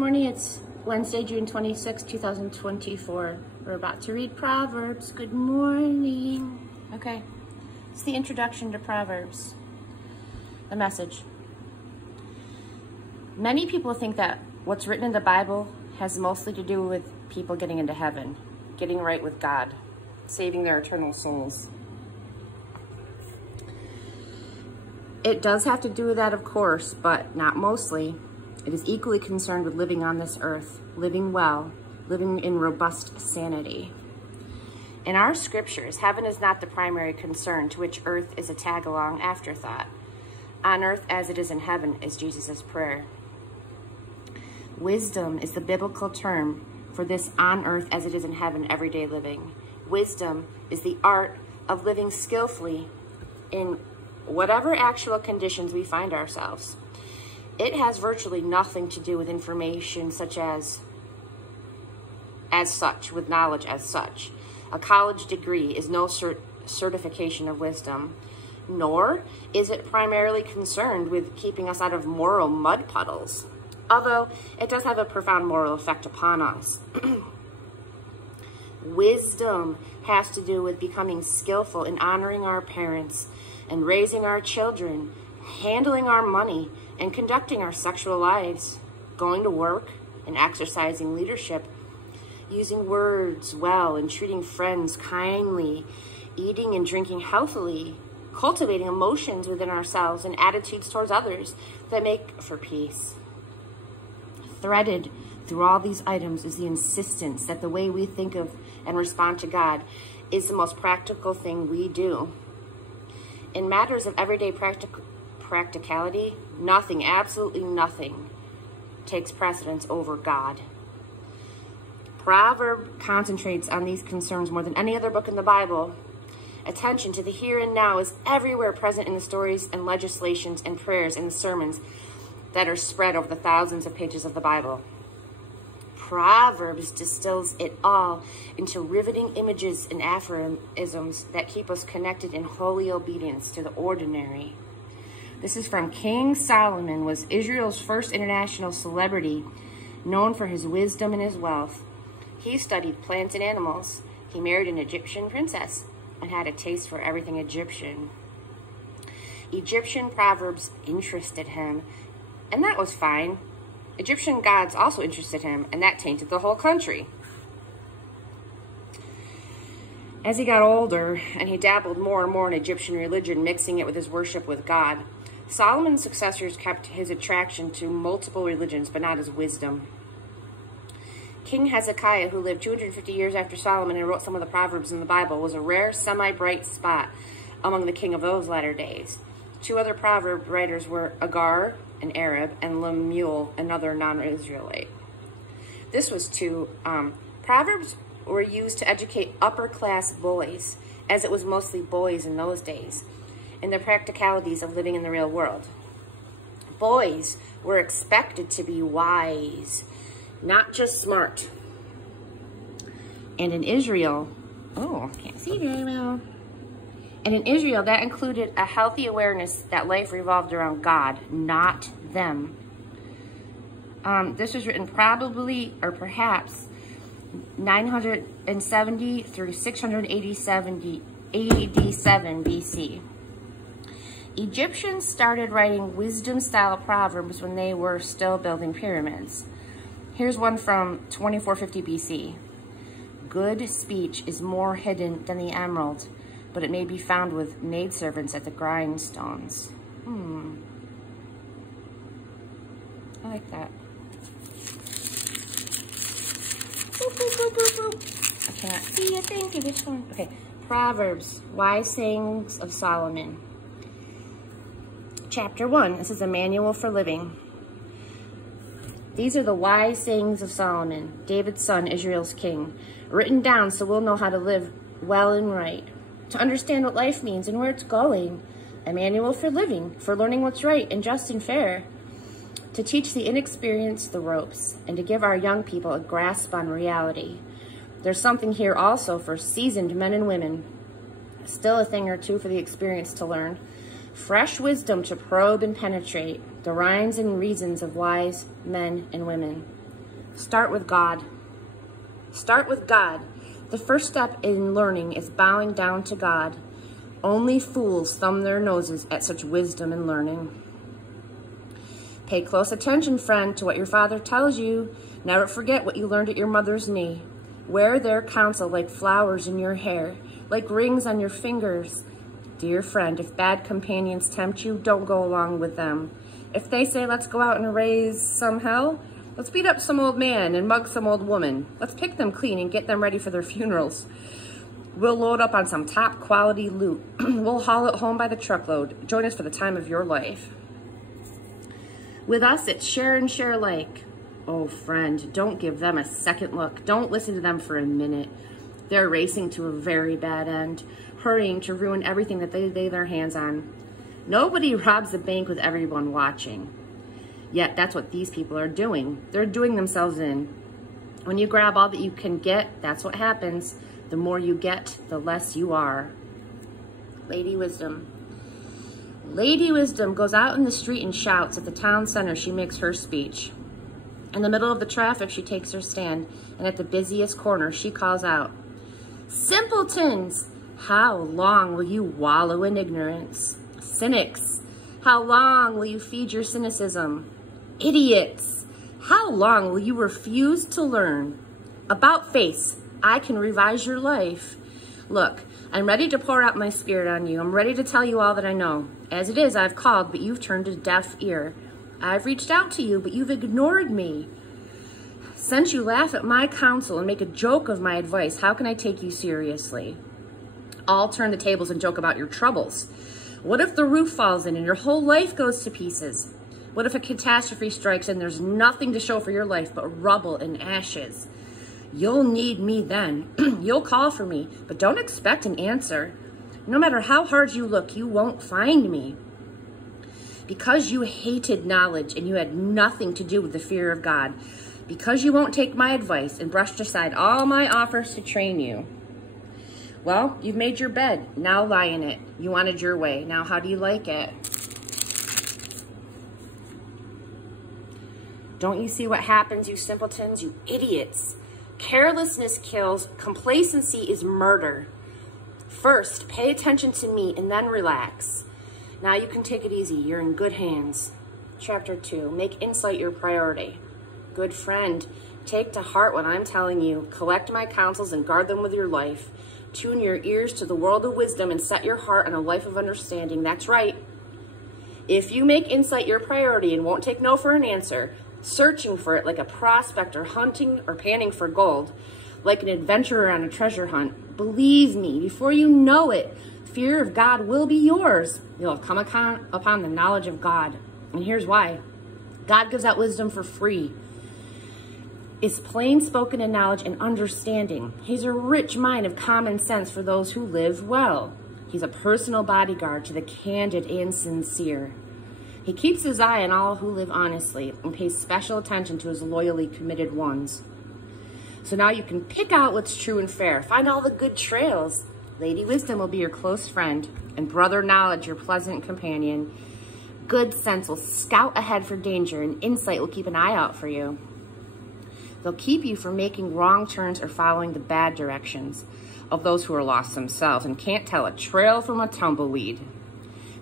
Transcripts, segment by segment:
Morning, it's Wednesday, June 26, 2024. We're about to read Proverbs. Good morning. Okay, it's the introduction to Proverbs. The message. Many people think that what's written in the Bible has mostly to do with people getting into heaven, getting right with God, saving their eternal souls. It does have to do with that, of course, but not mostly. It is equally concerned with living on this earth, living well, living in robust sanity. In our scriptures, heaven is not the primary concern, to which earth is a tag-along afterthought. On earth as it is in heaven is Jesus' prayer. Wisdom is the biblical term for this on earth as it is in heaven everyday living. Wisdom is the art of living skillfully in whatever actual conditions we find ourselves. It has virtually nothing to do with information as such, with knowledge as such. A college degree is no certification of wisdom, nor is it primarily concerned with keeping us out of moral mud puddles, although it does have a profound moral effect upon us. Wisdom has to do with becoming skillful in honoring our parents and raising our children, handling our money, and conducting our sexual lives, going to work and exercising leadership, using words well and treating friends kindly, eating and drinking healthily, cultivating emotions within ourselves and attitudes towards others that make for peace. Threaded through all these items is the insistence that the way we think of and respond to God is the most practical thing we do. In matters of everyday practicality, nothing, absolutely nothing, takes precedence over God. Proverb concentrates on these concerns more than any other book in the Bible. Attention to the here and now is everywhere present in the stories and legislations and prayers and the sermons that are spread over the thousands of pages of the Bible. Proverbs distills it all into riveting images and aphorisms that keep us connected in holy obedience to the ordinary. This is from King Solomon, was Israel's first international celebrity, known for his wisdom and his wealth. He studied plants and animals. He married an Egyptian princess and had a taste for everything Egyptian. Egyptian proverbs interested him, and that was fine. Egyptian gods also interested him, and that tainted the whole country. As he got older, and he dabbled more and more in Egyptian religion, mixing it with his worship with God, Solomon's successors kept his attraction to multiple religions, but not his wisdom. King Hezekiah, who lived 250 years after Solomon and wrote some of the Proverbs in the Bible, was a rare, semi-bright spot among the king of those latter days. Two other proverb writers were Agar, an Arab, and Lemuel, another non-Israelite. This was Proverbs were used to educate upper-class boys, as it was mostly boys in those days, in the practicalities of living in the real world. Boys were expected to be wise, not just smart. And in Israel, can't see very well. And in Israel, that included a healthy awareness that life revolved around God, not them. This was written probably, or perhaps, 970 through 687 AD 7 BC. Egyptians started writing wisdom-style proverbs when they were still building pyramids. Here's one from 2450 BC. Good speech is more hidden than the emerald, but it may be found with maidservants at the grindstones. I like that. Boop, boop, boop, boop, boop. I can't see a thing for this one. Okay, Proverbs, Wise Sayings of Solomon. Chapter 1, this is a manual for living. These are the wise sayings of Solomon, David's son, Israel's king, written down so we'll know how to live well and right, to understand what life means and where it's going, a manual for living, for learning what's right and just and fair, to teach the inexperienced the ropes, and to give our young people a grasp on reality. There's something here also for seasoned men and women, still a thing or two for the experienced to learn, fresh wisdom to probe and penetrate the rhymes and reasons of wise men and women. Start with God. Start with God. The first step in learning is bowing down to God. Only fools thumb their noses at such wisdom and learning. Pay close attention, friend, to what your father tells you. Never forget what you learned at your mother's knee. Wear their counsel like flowers in your hair, like rings on your fingers. Dear friend, if bad companions tempt you, don't go along with them. If they say, let's go out and raise some hell, let's beat up some old man and mug some old woman. Let's pick them clean and get them ready for their funerals. We'll load up on some top quality loot. We'll haul it home by the truckload. Join us for the time of your life. With us, it's share and share alike. Oh, friend, don't give them a second look. Don't listen to them for a minute. They're racing to a very bad end, hurrying to ruin everything that they lay their hands on. Nobody robs the bank with everyone watching. Yet that's what these people are doing. They're doing themselves in. When you grab all that you can get, that's what happens. The more you get, the less you are. Lady Wisdom. Lady Wisdom goes out in the street and shouts. At the town center, she makes her speech. In the middle of the traffic, she takes her stand. And at the busiest corner, she calls out, simpletons, how long will you wallow in ignorance? Cynics, how long will you feed your cynicism? Idiots, how long will you refuse to learn? About face, I can revise your life. Look, I'm ready to pour out my spirit on you. I'm ready to tell you all that I know. As it is, I've called, but you've turned a deaf ear. I've reached out to you, but you've ignored me. Since you laugh at my counsel and make a joke of my advice, how can I take you seriously? I'll turn the tables and joke about your troubles. What if the roof falls in and your whole life goes to pieces? What if a catastrophe strikes and there's nothing to show for your life but rubble and ashes? You'll need me then. You'll call for me, but don't expect an answer. No matter how hard you look, you won't find me. Because you hated knowledge and you had nothing to do with the fear of God, because you won't take my advice and brushed aside all my offers to train you. Well, you've made your bed. Now lie in it. You wanted your way. Now how do you like it? Don't you see what happens, you simpletons, you idiots? Carelessness kills. Complacency is murder. First, pay attention to me and then relax. Now you can take it easy. You're in good hands. Chapter 2, make insight your priority. Good friend, take to heart what I'm telling you. Collect my counsels and guard them with your life. Tune your ears to the world of wisdom and set your heart on a life of understanding. That's right. If you make insight your priority and won't take no for an answer, searching for it like a prospector hunting or panning for gold, like an adventurer on a treasure hunt, believe me, before you know it, fear of God will be yours. You'll come upon the knowledge of God. And here's why. God gives out wisdom for free. It's plain spoken in knowledge and understanding. He's a rich mine of common sense for those who live well. He's a personal bodyguard to the candid and sincere. He keeps his eye on all who live honestly and pays special attention to his loyally committed ones. So now you can pick out what's true and fair. Find all the good trails. Lady Wisdom will be your close friend, and Brother Knowledge your pleasant companion. Good sense will scout ahead for danger, and insight will keep an eye out for you. They'll keep you from making wrong turns or following the bad directions of those who are lost themselves and can't tell a trail from a tumbleweed.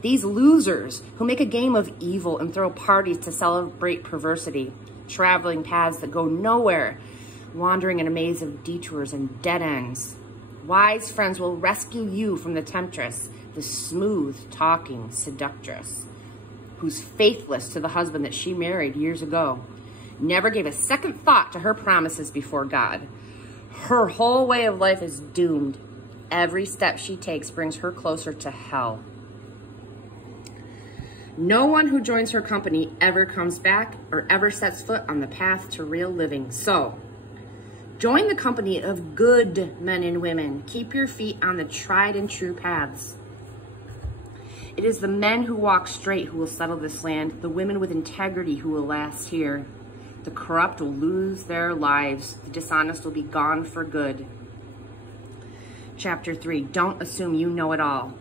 These losers who make a game of evil and throw parties to celebrate perversity, traveling paths that go nowhere, wandering in a maze of detours and dead ends. Wise friends will rescue you from the temptress, the smooth-talking seductress, who's faithless to the husband that she married years ago. Never gave a second thought to her promises before God. Her whole way of life is doomed. Every step she takes brings her closer to hell. No one who joins her company ever comes back or ever sets foot on the path to real living. So, join the company of good men and women. Keep your feet on the tried and true paths. It is the men who walk straight who will settle this land, the women with integrity who will last here. The corrupt will lose their lives. The dishonest will be gone for good. Chapter 3, don't assume you know it all.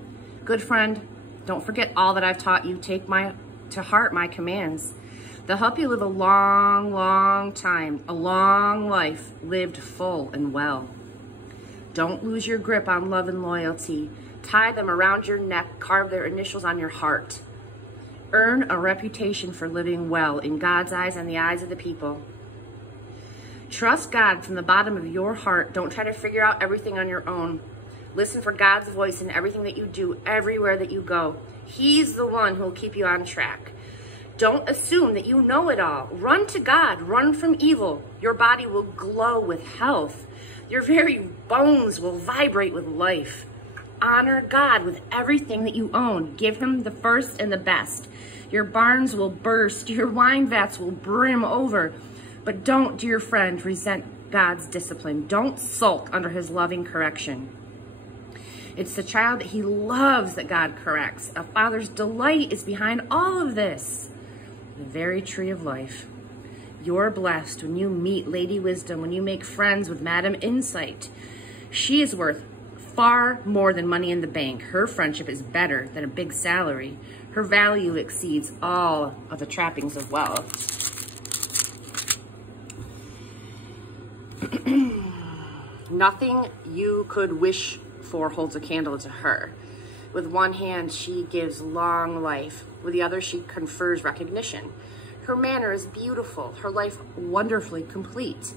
Good friend, don't forget all that I've taught you. Take to heart my commands. They'll help you live a long, long long time, a long life lived full and well. Don't lose your grip on love and loyalty. Tie them around your neck, carve their initials on your heart. Earn a reputation for living well in God's eyes and the eyes of the people. Trust God from the bottom of your heart. Don't try to figure out everything on your own. Listen for God's voice in everything that you do, everywhere that you go. He's the one who will keep you on track. Don't assume that you know it all. Run to God. Run from evil. Your body will glow with health. Your very bones will vibrate with life. Honor God with everything that you own. Give him the first and the best. Your barns will burst. Your wine vats will brim over. But don't, dear friend, resent God's discipline. Don't sulk under his loving correction. It's the child that he loves that God corrects. A father's delight is behind all of this. The very tree of life. You're blessed when you meet Lady Wisdom, when you make friends with Madam Insight. She is worth far more than money in the bank. Her friendship is better than a big salary. Her value exceeds all of the trappings of wealth. Nothing you could wish for holds a candle to her. With one hand, she gives long life. With the other, she confers recognition. Her manner is beautiful, her life wonderfully complete.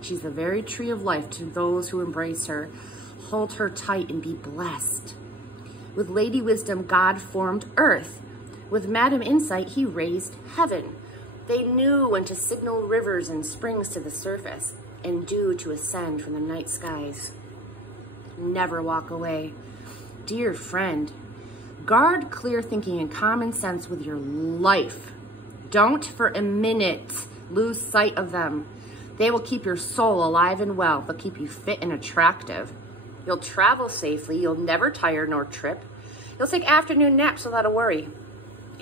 She's the very tree of life to those who embrace her. Hold her tight and be blessed. With Lady Wisdom, God formed earth. With Madam Insight, he raised heaven. They knew when to signal rivers and springs to the surface, and dew to ascend from the night skies. Never walk away. Dear friend, guard clear thinking and common sense with your life. Don't for a minute lose sight of them. They will keep your soul alive and well. They'll keep you fit and attractive. You'll travel safely. You'll never tire nor trip. You'll take afternoon naps without a worry.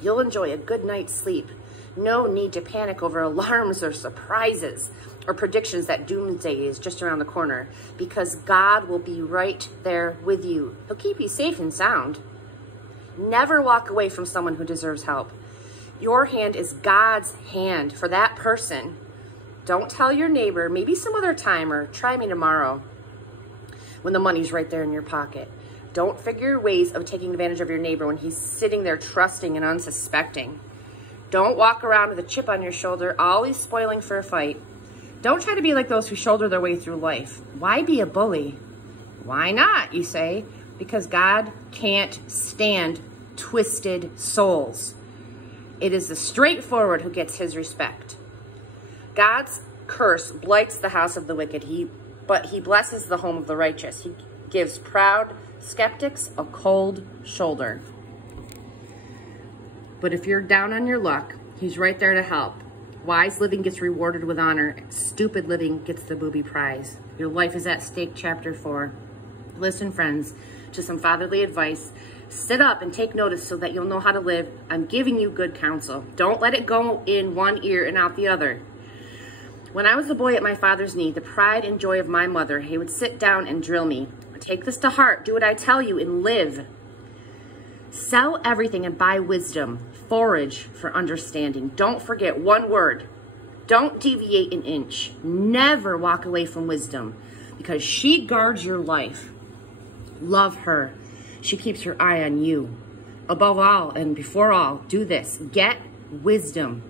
You'll enjoy a good night's sleep. No need to panic over alarms or surprises or predictions that doomsday is just around the corner, because God will be right there with you. He'll keep you safe and sound. Never walk away from someone who deserves help. Your hand is God's hand for that person. Don't tell your neighbor, maybe some other time, or try me tomorrow, when the money's right there in your pocket. Don't figure ways of taking advantage of your neighbor when he's sitting there trusting and unsuspecting. Don't walk around with a chip on your shoulder, always spoiling for a fight. Don't try to be like those who shoulder their way through life. Why be a bully? Why not, you say? Because God can't stand twisted souls. It is the straightforward who gets his respect. God's curse blights the house of the wicked, but he blesses the home of the righteous. He gives proud skeptics a cold shoulder. But if you're down on your luck, he's right there to help. Wise living gets rewarded with honor. Stupid living gets the booby prize. Your life is at stake, chapter 4. Listen, friends, to some fatherly advice. Sit up and take notice so that you'll know how to live. I'm giving you good counsel. Don't let it go in one ear and out the other. When I was a boy at my father's knee, the pride and joy of my mother, he would sit down and drill me. Take this to heart. Do what I tell you and live. Sell everything and buy wisdom. Forage for understanding. Don't forget one word. Don't deviate an inch. Never walk away from wisdom, because she guards your life. Love her. She keeps her eye on you. Above all and before all, do this. Get wisdom.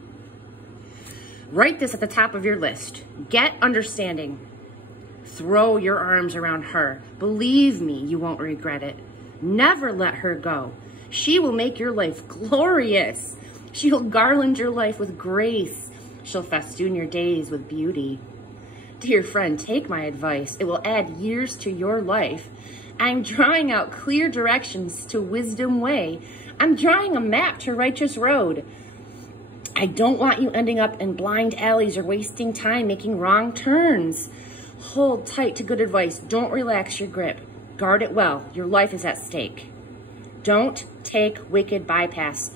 Write this at the top of your list. Get understanding. Throw your arms around her. Believe me, you won't regret it. Never let her go. She will make your life glorious. She'll garland your life with grace. She'll festoon your days with beauty. Dear friend, take my advice. It will add years to your life. I'm drawing out clear directions to wisdom way. I'm drawing a map to righteous road. I don't want you ending up in blind alleys or wasting time making wrong turns. Hold tight to good advice. Don't relax your grip. Guard it well. Your life is at stake. Don't take wicked bypass.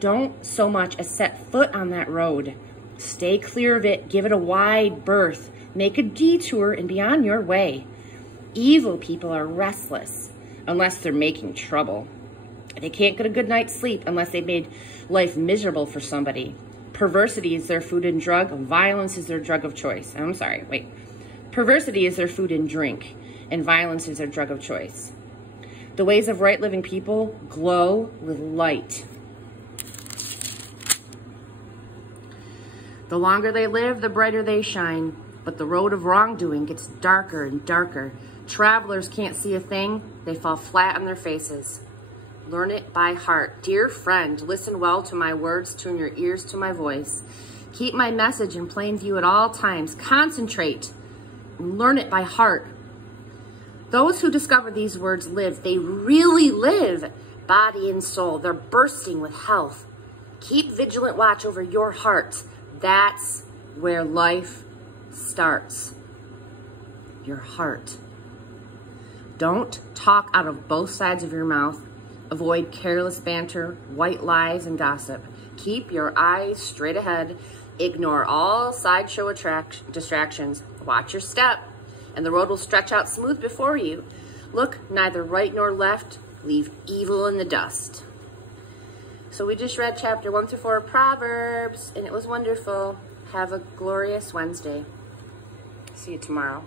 Don't so much as set foot on that road. Stay clear of it. Give it a wide berth. Make a detour and be on your way. Evil people are restless unless they're making trouble. They can't get a good night's sleep unless they made life miserable for somebody. Perversity is their food and drug. Violence is their drug of choice. Perversity is their food and drink, and violence is their drug of choice. The ways of right living people glow with light. The longer they live, the brighter they shine. But the road of wrongdoing gets darker and darker. Travelers can't see a thing. They fall flat on their faces. Learn it by heart. Dear friend, listen well to my words. Tune your ears to my voice. Keep my message in plain view at all times. Concentrate and learn it by heart. Those who discover these words live. They really live, body and soul. They're bursting with health. Keep vigilant watch over your heart. That's where life starts. Your heart. Don't talk out of both sides of your mouth. Avoid careless banter, white lies, and gossip. Keep your eyes straight ahead. Ignore all sideshow distractions. Watch your step, and the road will stretch out smooth before you. Look neither right nor left. Leave evil in the dust. So we just read chapter 1 through 4 of Proverbs, and it was wonderful. Have a glorious Wednesday. See you tomorrow.